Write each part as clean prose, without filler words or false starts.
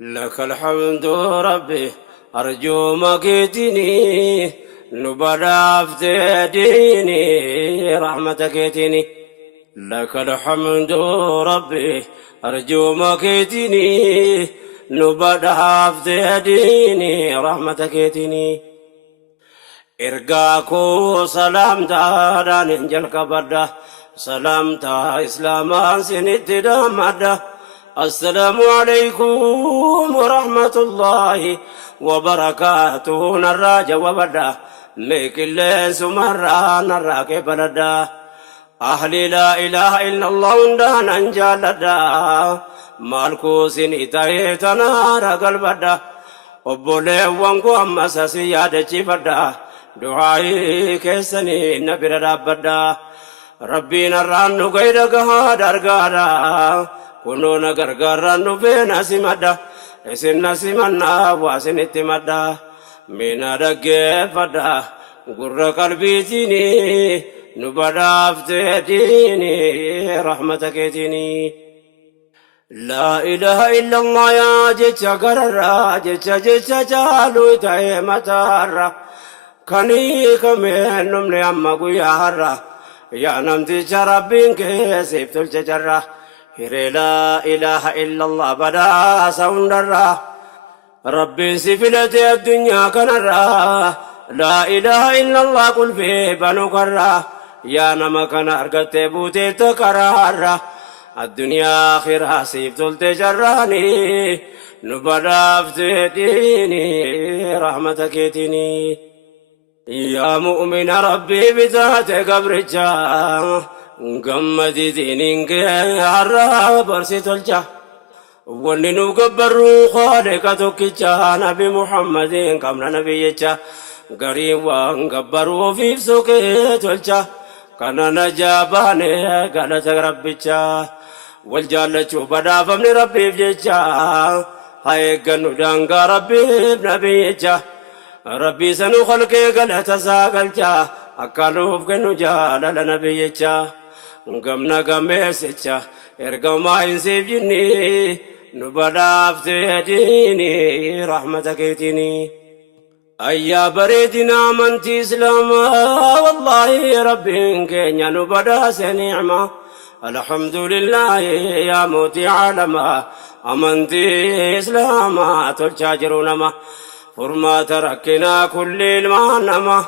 لك الحمد ربي أرجو مكيتني نبدا افتديني رحمتك يتني. لك الحمد ربي أرجو مكيتني نبدا افتديني رحمتك يتني. إرقاكو سلامتا دان انجل كبدا سلامتا إسلاما سنت دامدا. السلام عليكم ورحمة الله وبركاته نراج وبدا ميك اللين سمرا نراك بلدا. أهلي لا إله إلا الله ندان أنجالدا مالكو سنتاي تنار قلبدا. أبولي وانكو أمسا سيادة جفدا دعائي كيسني نبرا رابدا. ربي نرانو غير قهاد أرقادا كنونا غرغرانو بينا سمدا اسنا سمنا واسن اتمدا مينا دقفدا قر قلبي تيني نبدا افتديني رحمتك تيني. لا إله إلا الله يا جيتشا قرر جيتشا جالو تاي متارا كني كمين نمني أما قيارا يا نمتي شربين كيسيب تلججرا. لا إله إلا الله بدا سوندرا ربي سفلتي الدنيا كنرا. لا إله إلا الله قل في بنو كرا يا نما كان أرقت بوتي تكرارا. الدنيا آخرها سيف تلتجراني نبدا افتديني رحمتك يتني. يا مؤمن ربي بذات قبرجا قمتي دينك عرى برسي تلجا وننو قبرو خالقتك نبي محمد قمنا نبيجا قريب وان قبرو في سوك تلجا كان نجاباني قالت ربيجا والجالة بدا فمن ربي بجيجا هاي قنو دانقا ربي بنبيجا ربي سنو خلقي قالت ساقلجا أكالوف قنو جالة لنبيجا قمنا قميسجا إرقما إنسيب جني نبدا افتديني رحمتك يتني. أيا بريدنا منتي إسلاما والله ربي كينيا نبدا سنعما. الحمد لله يا موتي عالما أمنتي إسلاما تلجاجرونما. فرما تركنا كل المعنما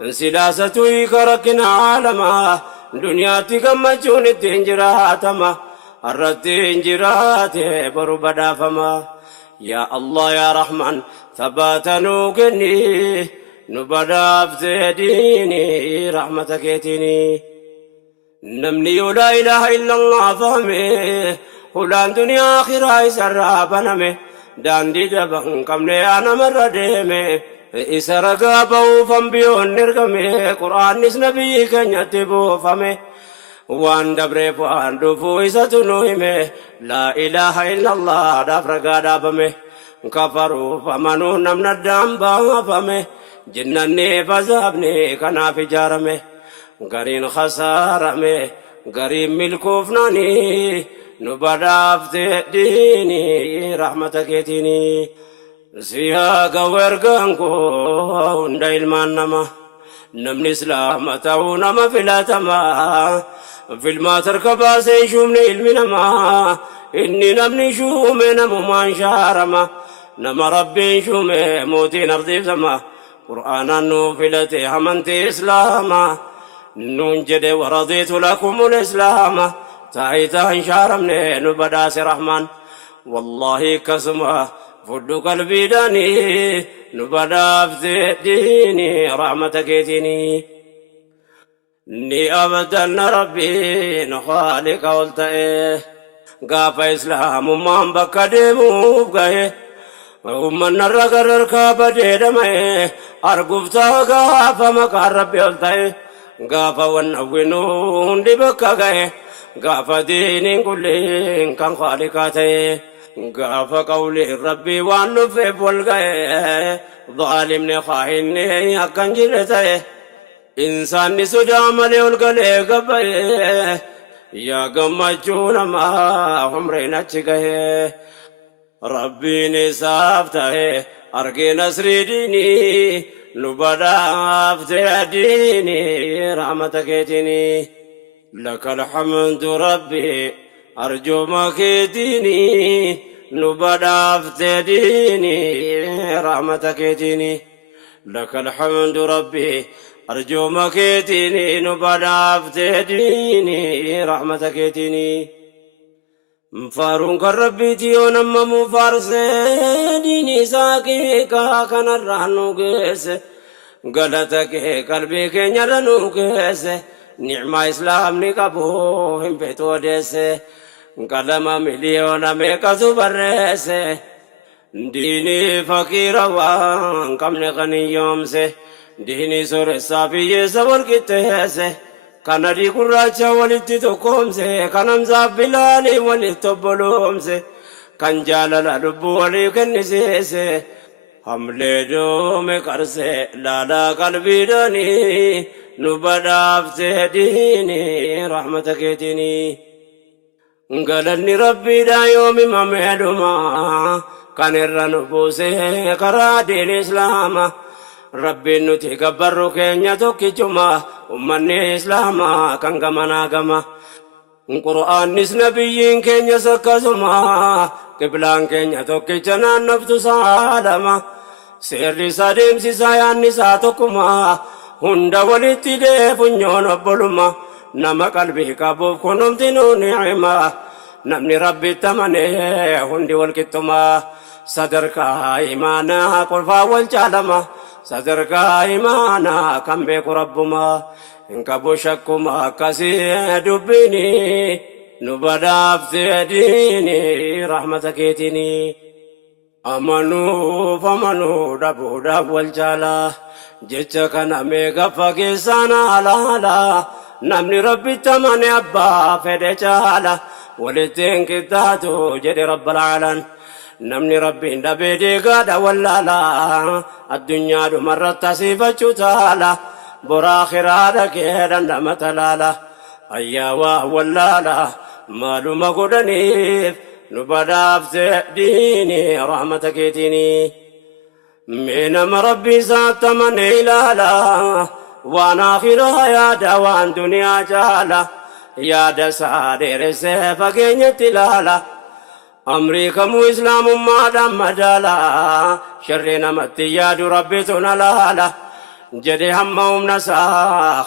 انسلاسة كركنا عالما. دنيا تكمجون التنجراتما الرتنجرات بربدا فما. يا الله يا رحمن ثباتنو كني نبدا افتديني رحمتك يتني. نمني لا إله إلا الله فهمي هلان دنيا آخرة إسرى بنمي داندي دبن كمني أنا مرة ديمي إسرقا بوفم بيون نرقمي قرآن نس نبي كنيتي بوفمي وان دبري فوان دفو إساتنوهمي لا إله إلا الله دفرقا دابمي كفروا فمنو نمنا الدنبا فمي جنني فزابني كنا في جارمي قرين خسارمي قرين ملكوفناني نبدا افتديني رحمتك يتني. سياق ورقانكو هندي المانما نمني إسلام تاو نما فلاتما في الماتر كباسي شومني المنما إني نمني شومي نمو مانشارما نما ربي شومي موتي نرضي زما. قرآنا نوفلتي همنتي إسلاما ننجد ورضيت لكم الإسلام. تايتا انشارمني نبداس رحمن والله كسما فدو قلبي داني نبدا افتديني رحمتك يتني. ني أبدلنا ربي نخالق والتئه قاف إسلام من بكا ديمو بقايه ومن الرقر ركاب ديدمه أرقفتا قاف مكار ربي والتئه قاف ونوينون دي بكا قايه قاف دين كلين كان خالقاته قاف قولي ربي وانفف والقايه ظالمني خايني أكن جلته إنسان سجام ليولقلي قبيه يا قمجون ما عمرنا تشقيه rabbiin isaaf ta'e argee nasrii diinii nu badhaaftee diinii rahmata keetinii lakal hamdu rabbi arjooma keetinii nu badhaaftee diinii rahmata keetinii lakal hamdu rabbi arjooma keetinii nu badhaaftee diinii rahmata keetinii فارون كربيتي ونما مفارس ديني ساكي كان الرانو كيس قلتك قلبي كن يرنو كيس نعمة إسلام نكبو هم بيتو ديس قلما مليون ميكا سبرس ديني فقير وان كم نغني يوم سي ديني سور السابي سبر كتيس kanadi gurraacha walitti tokkoomse kanamsaaf bilaali walitti obboloomse kan jaalala lubbuu walii kennisiise hamlee doome qarse laalaa qalbiidhaani nu badhaafte diini rahmata keetini galanni rabbiidha yoomi mameedhuma kan irra nu buuse karaa diini islaama rabbiin nuti gabbarru keenya tokkichuma ummanni islaamaa kan gamanaa gama qur'aannis nabiyyiin keenyas akkasuma qiblaan keenya tokkicha naannoftu saalama seerri isaa deemsisaa yaannisaa tokkuma hunda walitti deefunyoon obboluma nama qalbii qabuuf kunumtinuu ni'ima namni rabbitti amanee hundi walqixxuma sadarkaa imaanaa qolfaa wal caalama sadarkaa imaanaa kan beeku rabbuma hin qabu shakkuma akkasii dubbini nu badhaafte diini rahmata keetini amanuuf amanuu dhabuudhaaf wal caalaa jecha kana meeqa fageessaan alaala namni rabbitti amane abbaa fedhe caala walitti hin qixxaatu jedhe rabbal aalaan namni rabbiin dhabee deegaadha wallaala addunyaa dhumarratti asiifachuu taala boraa khiraadha kee dandama talaala ayyaawaa wallaala maaluma godhaniif nu badhaafte diini rahmata keetini mee nama rabbii isaatti amane ilaala waan akhiraa yaada waan duniyaa jaala yaada isaa dheeressee fageenyatti ilaala أمريكا مو إسلام ما دام مجالا شرنا متياد ربيتنا لالا جدي همهم نسا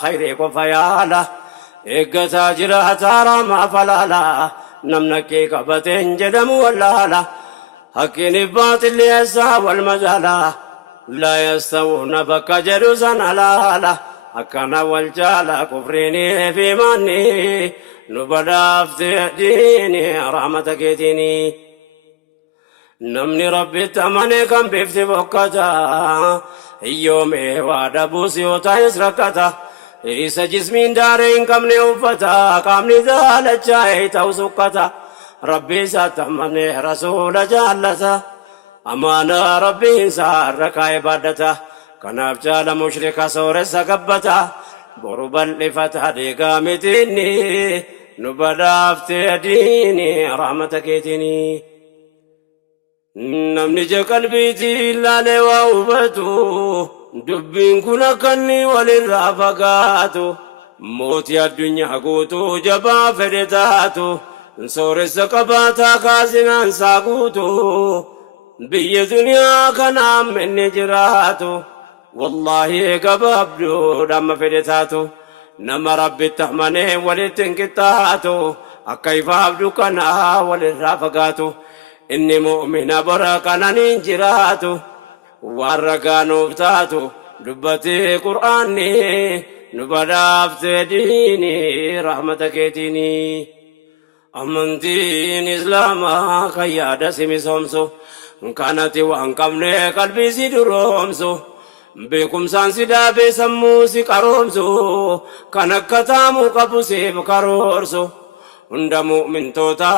خيرك وفيالا إقتا جرا تارا ما فلالا نمنكي كبتين جدم ولالا حكين باطل يسا والمجالا لا يستوون بك جروسا لالا حكنا والجالا كفريني في مني نبدافت ديني رحمتك ديني نمني ربي تمني كم بيفتي بوكتا يومي وادبوسي وتايس ركتا إيسا جسمين دارين كم نوفتا كم نزال الجاي توسكتا ربي ساتمني رسول جالتا أمانا ربي سارك عبادتا كناف جال مشرك سور سكبتا بربا لفتح ديقامتيني نبدافت ديني رحمتك يتيني نمني جا قلبيتي إلا لواوبتو دبين كنا كني وللرافقاتو موتي الدنيا قوتو جبا فردتاتو نصور السقباتا كاسنا ساقوتو بي دنيا كنا من نجراتو والله قبابدو دم فردتاتو نما ربي تحمني ولتنكتاتو أكيف عبدو كنا وللرافقاتو إني مؤمن بركنا ننجراتو warragaanu taatu dubbate qur'aanni nu badhaafte diini rahmata keetini amantiin islaamaa kan yaada si misoomsu kanati waan qabne qalbii si duroomsu beekumsaan si dhaabee sammuu si qaroomsu kan akka taamuu qabu siif karoorsu hunda mu'mintoota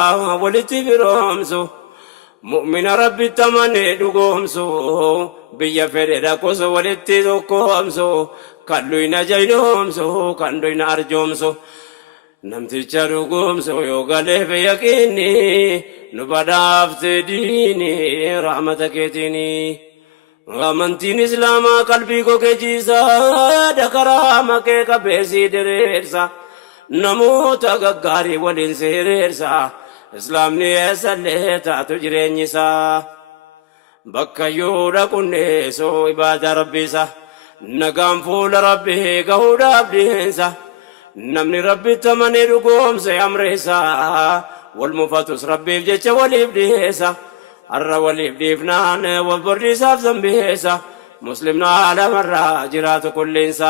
walitti firoomsu mu'mina rabbitti amanee dhugoomsu biyya fedhe dhaqus walitti tokkoomsu kan luyna jaynoomsu kan luyna arjoomsu namticha dhugumsu yoo galeef yaqiinni nu badhaafte diini rahmata keetiini. Amantiin islaamaa qalbii koo keejiisa dakaraa kee qabeessii diriirsa namoota gaggaarii waliin siriirsa islaamni eessallee taatu jireenyisaa bakka yoo dhaqunneesoo ibaada rabbiisa nagaan fuula rabbii gahuudhaaf dhiinsa namni rabbitti amanee dhugoomse amreessa wal mufatus rabbiif jecha waliif dhiyeessa har'a waliif dhiifnaan wal bordhiisaaf zambeessa muslimna alamarraa jiraatu kulliinsa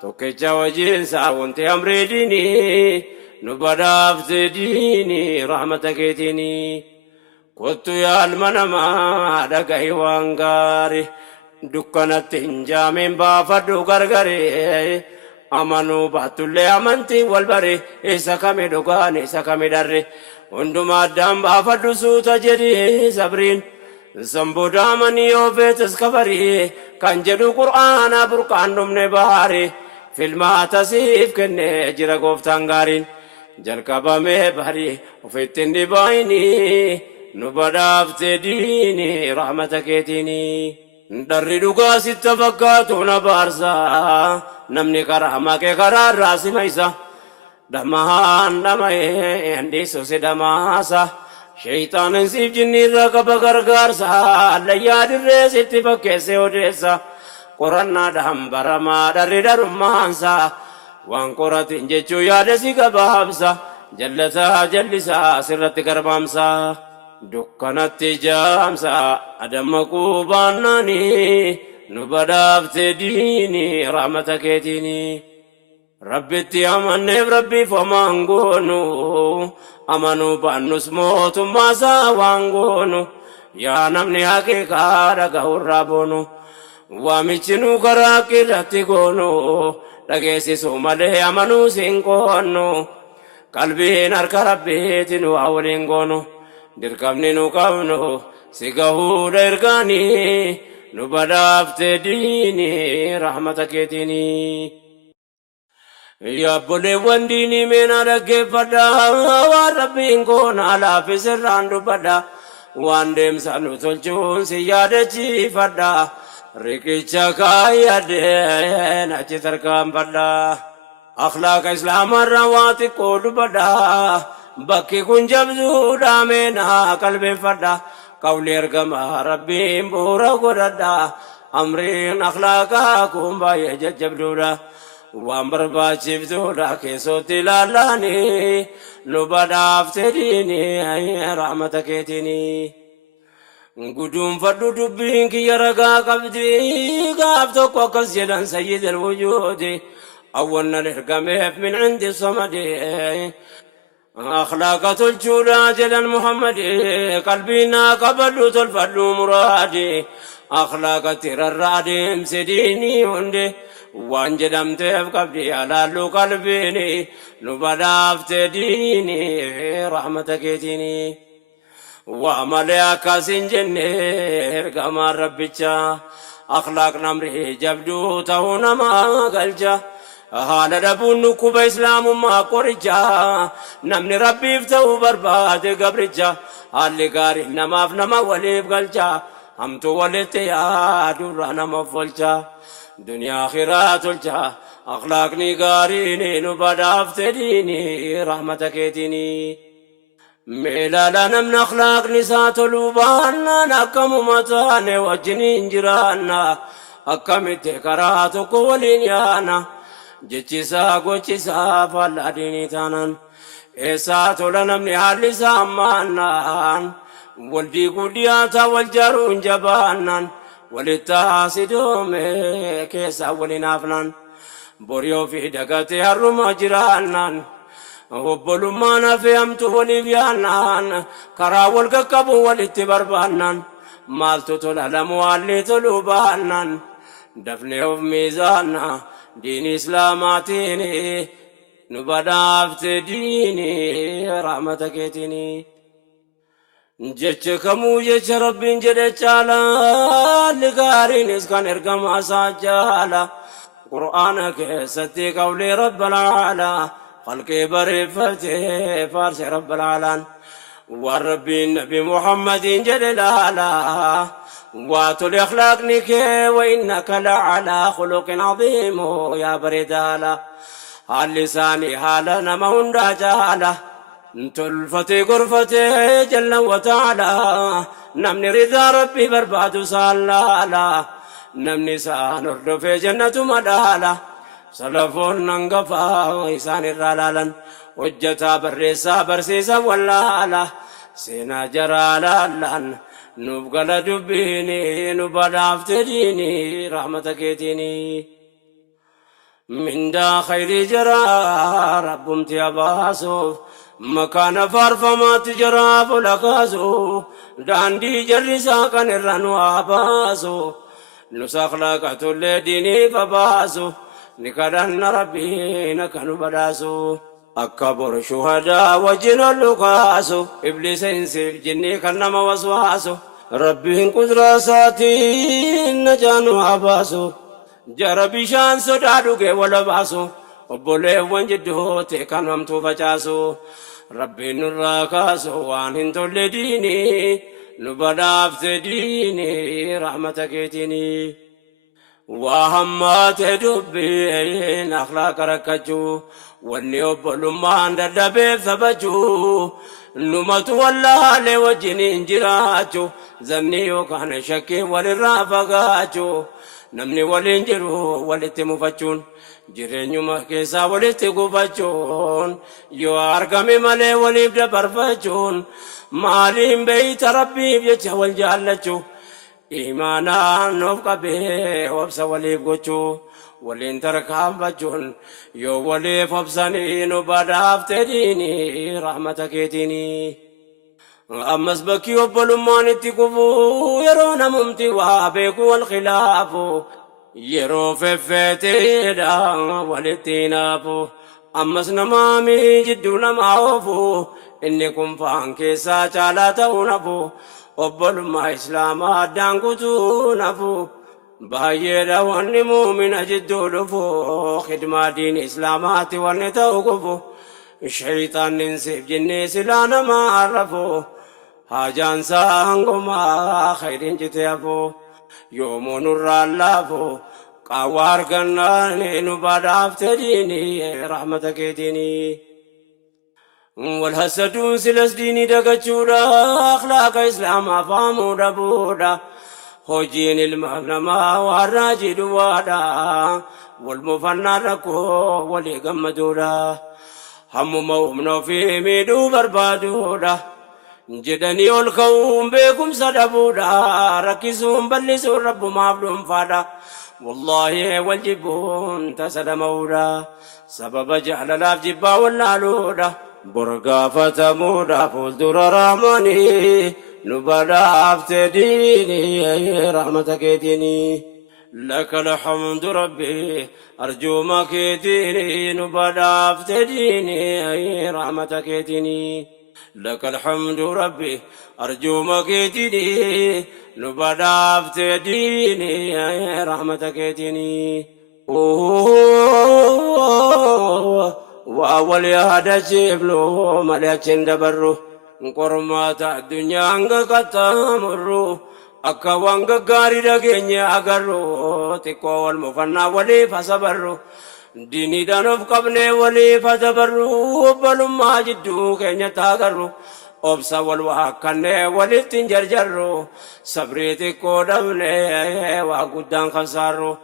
tokkicha wajiinsa wanti amree diini nu badhaafte diini rahmata keetiini. Kottu yaa ilma namaa dhagahi waan gaarii dukkanatti hin jaameen baafadhu gargaree amanuu baattullee amantii wal baree isa kami dhugaan isa kami darre hundumaa addaan baafadhu suuta jedhee sabriin sanbooda amanii yoo feetes kabarii kan jedhu qur'aana burqaan dhumne baaree filmaata siif kennee jira gooftaan gaariin jalqabamee barii ofitti hin dhibaayinii nu badhaafte diini rahmata keetiini. Darri dhugaa sitta fakkaatu na baarsa namni karaa makee karaa irraa simaysa dhamaan dhama'ee handiisu si dhamaasa sheeyxaanin siif jinni irraa qaba gargaarsa allayyaa dirree sitti fakkeesse odeessa qorannaadhaan baramaa dharri darummaansa waan qoratin jechuu yaada si gabaabsa jallataa jallisaa sirratti garbaamsa. Dukkanatti jaamsa adammaquu baannanii nu badhaafte diini rahmata keetiini. Rabbitti amanneef rabbiif homaan goonu amanuu baannus mootummaasaa waan goonu yaa namni haqiiqaa dhagahurraa boonu waamichi nu karaa qirratti goonu dhageessisuu malee amanuu siin qoonnu qalbiin harka rabbiitiin waa waliin goonu. Dirqamni nu qabnu si gahuudha ergaanii nu badhaafte diini rahmata keetiini. Yaabboleewwan diinii meenaa dhaggeeffadha waan rabbiin koonaa laaffisirraan dubbadha waan deemsa nu tolchuun si yaadachiifadha riqicha kaayyadeen achi tarkaanfadha akhlaaqa islaamarraa waa xiqqoo dubbadha. Bakki kun jabduudha meenaa qalbeeffadha qawli ergama rabbiin bu'uura godhadha amriin akhlaaqaa kun baay'ee jajjabduudha waan barbaachiftuudha keessootti ilaallanii nu badhaafte diini rahmata keetiini. Guduunfadhu dubbiin kiyya ragaa qabdi gaaf tokko akkas jedhan sayyidil wujuudi awwannan ergameef min cindi samadi. أخلاق تلجولا جلا محمد قلبنا قبل تلفل مرادي أخلاق ترراد سديني وندي وانجدم تف قبلي على لو قلبيني نبدافت ديني رحمتك تيني وعمليك سنجني كما ربيتشا أخلاق نمري جبدو تهونا ما قلجا haala dhabuun dhukkuba islaamummaa qoricha namni rabbiif ta'uu barbaade gabricha haalli gaariin namaaf nama waliif galcha hamtuu walitti yaadurraa nama folcha duniyaa akhiraa tolcha akhlaaqni gaariin nu badhaafte diini rahmata keetiini. Meelaala namni akhlaaqni isaa toluu baannaan akkamuma taane wajjiniin jiraanna akkamitti karaa tokko waliin yaana. Jechisaa gochisaa faallaa diinii taanaan eessaa tola namni haalli isaa ammaannaan waldii guddiyaataa wal jaaruun jabaannaan walitti haasidoome keessaa waliin haafnaan boriyoo fi dagatee harruma jiraannaan obbolummaan hafee hamtu waliif yaannaan karaa wal qaqqabuun walitti barbaannaan maaltu tola lamu haalli toluu baannaan dafnee of miizaannaa. دين إسلاماتيني نبدافت ديني رحمتك تيني جتشكمو جتش ربين جدتشالا لقارين اسكان ارقم اساجالا قرآنك ستي قولي رب العالا خلقي بريفتي فارس رب العالمين والربي النبي محمد جلالا واتل اخلاق نكي وانك لعلى خلق عظيم يا بريدالا اللساني حالا نموندا جالا تلفتي غرفتي جل وتعالى نمني رضا ربي برباد صلالا نمني سانر في جنة مدالا سلفون ننقفا إسان الرلالا وجتا برسا برسيسا ولالا سينا جرالا لان نبقل دبيني نبدا افتديني رحمتك يتيني من دا خير جرى رب امتياباسو مكان فارفما تجرى فلقاسو داندي جرسا كان الرنو آباسو نساق لقات اللي فباسو نكدن ربي نكن بداسو أكبر شهداء وجن اللقاسو إبليس إنسي جني كنما وسواسو ربي قدرة ساتي نجانو عباسو جربي شان سدادو كي ولا باسو وبولي وانجدو تكن ومتو فجاسو ربي نراكاسو وان انتو لديني نبداف تديني رحمتك يتيني وهمات دبين أخلاق ركجو واني أبلمان دردبيب ثبجو نمت والله لوجني انجراجو زني وكان شكي وللرافقاجو نمني ولنجرو ولتمفتشون جرينيو مكيسا ولتقفتشون يو أرقمي ملي وليبدا برفتشون مالين بيت ربي بيجه والجالجو إيمانا نوفق به وبس وليب قوشو ولين تركام بجون يو وليب وبساني نباداف تديني رحمتك يتيني أمس بكي وبلمان اتقفو يرونا ممتي وابيكو والخلافو يرو ففتي دا ولتينافو أمس نمامي جدو نمعوفو إنكم فانكي ساچالا تونفو وبلما إسلاما دانكتو نفو بايدا واني مؤمن جدو دفو خدمة دين إسلامات واني توقفو الشيطان ننسف جني سلانا ما عرفو حاجان سانقما خيرين جتيافو يوم نور اللافو قوار قناني نباداف تديني رحمتك يديني والحسدون سلس ديني دقچودا أخلاق إسلام أفامو دبودا خوجين المغنما والراجد وادا والمفنى ركو ولي قمدودا هم مومنو في ميدو بربادودا جدني والقوم بكم صدبودا ركزهم بلسوا رب مابلهم فادا والله والجبون تسلمودا سبب جعل لاف جبا والنالودا برقا فتمودا فولدر رحمني نبدا افتديني رحمتك يتيني لك الحمد ربي أرجو مكيتيني نبدا افتديني رحمتك يتيني لك الحمد ربي أرجو مكيتيني نبدا افتديني رحمتك يتيني وأول يهدى شبلو مليكين دبرو قرمات الدنيا أنك تمرو أكا وانك غاري دكيني أغرو تكو والمفنى ولي فصبرو ديني دانوف قبني ولي فصبرو بلما جدو كيني تاغرو أبسا والواكني ولي تنجرجرو صبري تكو دمني وقدان خسارو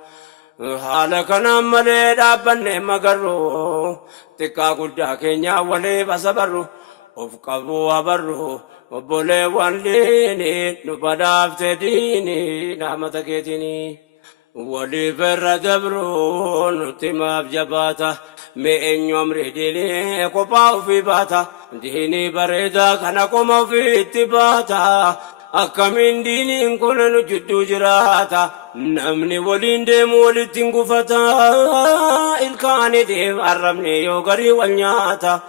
حالا كنام ملي دابني مغرو تكا قدا كينيا ولي فصبرو أفقبوا وبرو وبولي والليني نبدا افتديني نعمتك يتيني ولي فر دبرو نتما بجباتا مئن يوم رديني قباو في باتا ديني بريدا كنكم في اتباتا أكمن ديني كن نجدو جراتا نمني ولين ديم ولتين قفتا الكاني ديم عربني يوغري والنياتا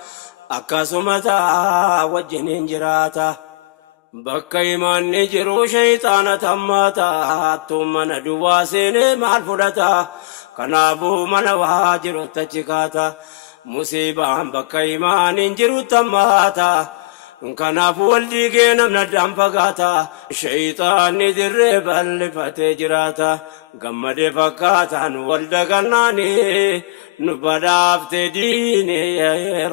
أكاسمتا وجنين جراتا بكا إيمان نجرو شيطان تماتا ثم ندوا سيني مع الفلتا كنابو من واجر تجكاتا musiibaan bakka imaan hin jiru tammaata kanaaf wal dhiigee namna addaan fagaata shayxaanni dirree bal'ifatee jiraata gammadee fakkaataan wal dagannaani nu badhaaftee diine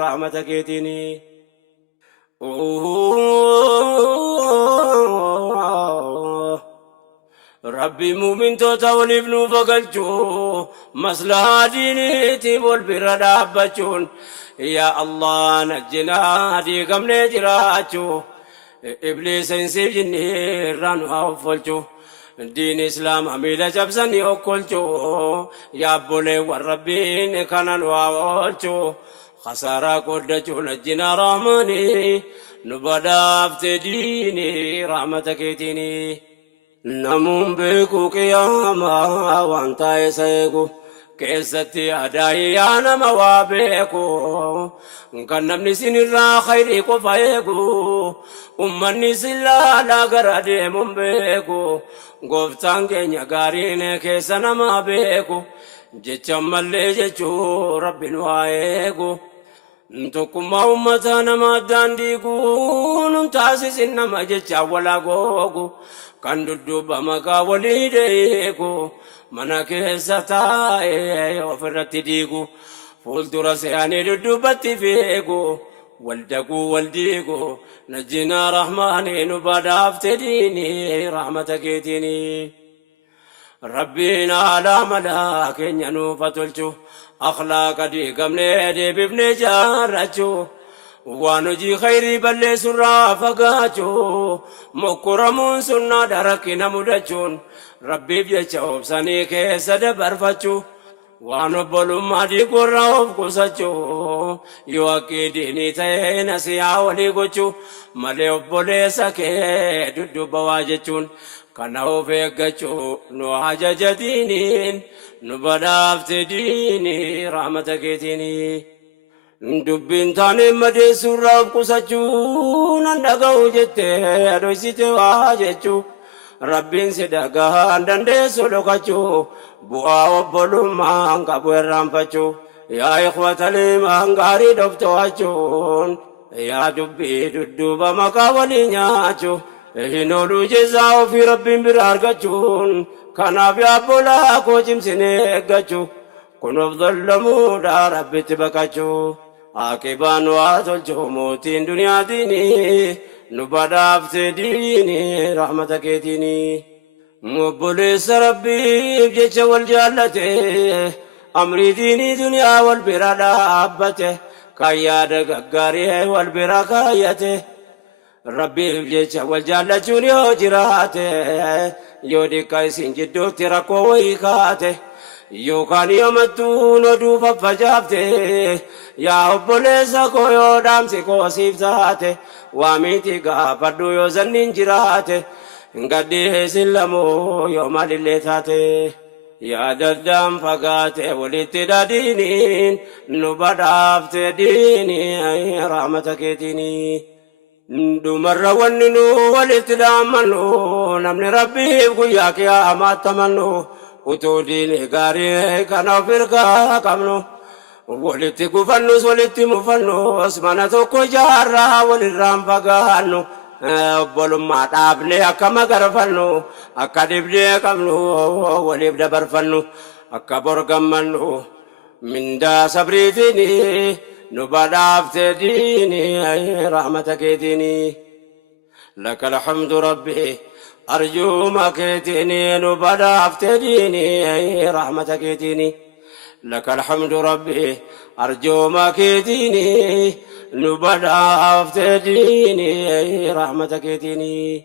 rahmata keetiini. Rabbi mu'mintoota waliif nu fagalchuu maslahaa diiniitiif wal bira dhaabbachuun yaa Allah najjinaa diigamnee jiraachuu ibliisa hinsiif jinni irraa nu haa offolchuu diin islaamaa miila cabsanii okkolchuu yaa obboleewwan rabbiin kana nu haa oolchuu khasaaraa qooddachuu najjinaa rahmaanii nu badhaaftee diini rahmata keetiini. Namuun beeku qiyaamaa waan taa'e seeku keessatti yaa nama waa beeku kan namni sinirraa khayrii qofa eegu ummanni sillaalaa gara deemuun beeku gooftaan keenya gaariin keessa nama beeku jecha mallee jechuu rabbiin waa eegu tokkummaa ummataa nama addaan diiguu nun taasisin nama jecha walaa googu kan dudduuba maqaa walii deeku mana keessa taa'ee ofirratti diigu fuuldura se'anii dudduubatti fiigu wal daguu wal diigu najjinaa rahmaanii nu badhaaftee diini rahmata keetiini. Rabbiin haala malaa keenya nuuf tolchu akhlaaqa diigamnee deebifnee jaarrachuu waan hojii khayrii balleessurraa fagaachuu mokkuramuun sunnaa darakkina mudachuun rabbiif jecha obsanii keessa dabarfachuu waan obbolummaa diigurraa of qusachuu yoo haqqii diinii ta'ee nasihaa walii gochuu malee obboleessa kee dudduuba waa jechuun kana of eeggachuu nu ajaja diiniin nu badhaaftee diini rahmata keetiini. Dubbiin taane madeessurraa of qusachuu nan dhaga'u jettee adoysite waa jechuu rabbiin si dhagahaan dandeessu dhokachuu bu'aa obbolummaan qabu irraanfachuu yaa ikhwatal iimaan gaarii dhofto'achuun yaa dubbii dudduuba maqaa walii nyaachuu hin ooluu jezaa ofii rabbiin bira argachuun kanaaf yaa obbolaa koo cimsinee eeggachuu kun of dhallamuudha rabbitti baqachuu Akibaan waa tolchuu mootiin duniyaa diini nu badhaaftee diini rahmata keetiini. Obboleessa rabbiif jecha wal jaallate amrii diinii duniyaa wal bira dhaabbate kan yaada gaggaarii wal bira kaayyate rabbiif jecha wal jaallachuun yoo jiraate yoo dhiqqa isin jidduutti rakkoo wayii kaate yookaan yoomattuun oduu faffacaafte yaa obboleessa koo yoo dhaamsi koo siif taate waamiiti gaafadhu yoo zanniin jiraate gadhiisin lamoo yoo maalillee taate yaa daddaan fagaate walitti dhadiiniin nu badhaafte diini rahmata keetiini. Dhumarra wanni nu walitti dhaammannu namni rabbiif guyyaa qiyaamaatti amannu utuu diini gaarii kana of hirkaa qabnu walitti gufannus walitti mufannus mana tokko jaarraa walirraan fagaannu obbolummaa dhaabnee akka magarfannu akka dibdee qabnu waliif dabarfannu akka borgammannu mindaa sabriitiini nu badhaaftee diini rahmata keetiini. Lakal hamdu rabbi أرجو ما كيتيني نبدا افتديني رحمة كيتيني لك الحمد ربي أرجو ما كيتيني نبدا افتديني رحمة كيتيني